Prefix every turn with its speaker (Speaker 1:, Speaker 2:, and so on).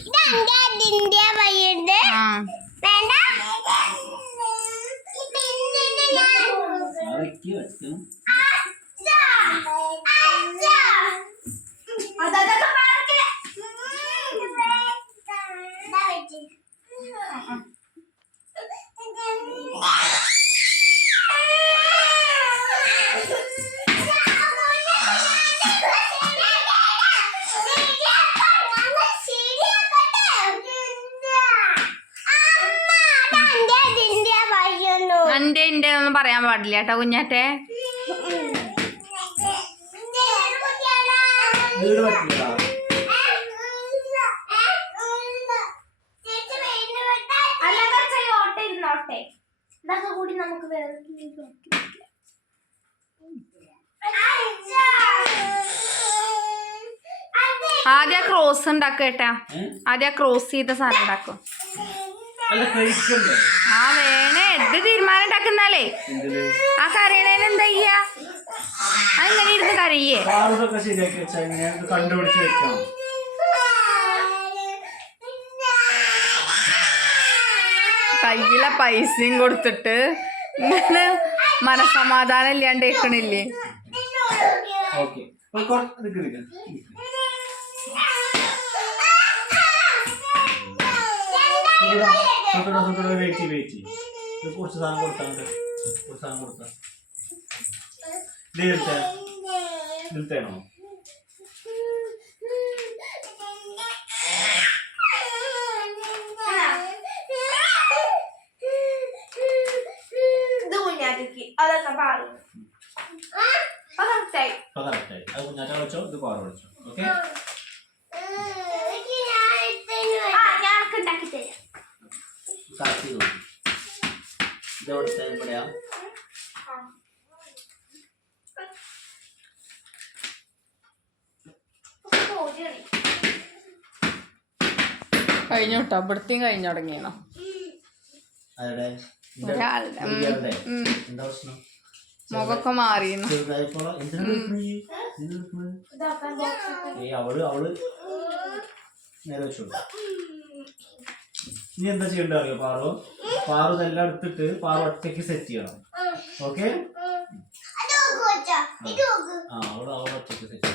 Speaker 1: ഇതെന്റെ വയ്യുണ്ട്
Speaker 2: ആ
Speaker 1: വേണ്ട
Speaker 3: വെക്കി വെക്കും
Speaker 1: അതൊക്കെ പാർക്കിൽ. ദാ വെച്ച്.
Speaker 2: എന്റെ ഇന്റെ ഒന്നും പറയാൻ പാടില്ല കേട്ടോ കുഞ്ഞാറ്റെ.
Speaker 3: ആദ്യ പറ്റില്ല
Speaker 1: ഇതൊക്കെ കൂടി നമുക്ക് വേറെ
Speaker 2: ആദ്യം ആ ക്രോസ് ഉണ്ടാക്കുക കേട്ടാ.
Speaker 3: ഏ?
Speaker 2: ആദ്യം ക്രോസ് ചെയ്ത സാധനം ഉണ്ടാക്കും. ആ വേണേ. എന്ത് തീരുമാനം ഉണ്ടാക്കുന്നാലേ ആ കരയണേന് എന്താ ചെയ്യാ? അങ്ങനെ ഇരുന്ന് കരയേ.
Speaker 3: ഇത് കണ്ടുപിടിച്ച് വെക്കണം
Speaker 2: കയ്യിലെ പൈസയും കൊടുത്തിട്ട് ഇങ്ങനെ മനസമാധാനം ഇല്ലാണ്ട് ഇരിക്കണില്ലേ?
Speaker 3: Wait wait. ഇത് കുറച്ച് സാധനം കൊടുത്താണ്ട് കുറച്ച് സാധനം കൊടുത്താ. ഇതിലത്തെ ഇതിലത്തേണോ
Speaker 1: അതൊക്കെ അതൊക്കെ
Speaker 3: അപ്പൊ കറക്റ്റായി അത് കുഞ്ഞാറ്റ വെച്ചോ ഇത് പാറ വെച്ചോ ഓക്കെ?
Speaker 1: ഉണ്ടാക്കി തരാം.
Speaker 3: ചെയ്തു ഇത് എവിടുത്തെ ഇവിടെയാ
Speaker 2: കഴിഞ്ഞു കേട്ടോ ഇവിടുത്തെയും കഴിഞ്ഞു തുടങ്ങിയാണോ മുഖമൊക്കെ മാറിയെന്ന്
Speaker 3: അവൾ അവൾ നേരെ വെച്ചു ഇനി എന്താ ചെയ്യണ്ട അറിയോ പാറു? പാറു ഇതെല്ലാം എടുത്തിട്ട് പാറു ഒറ്റയ്ക്ക് സെറ്റ് ചെയ്യണം ഓക്കെ ആ അവിടെ അവിടെ ഒറ്റയ്ക്ക് സെറ്റ്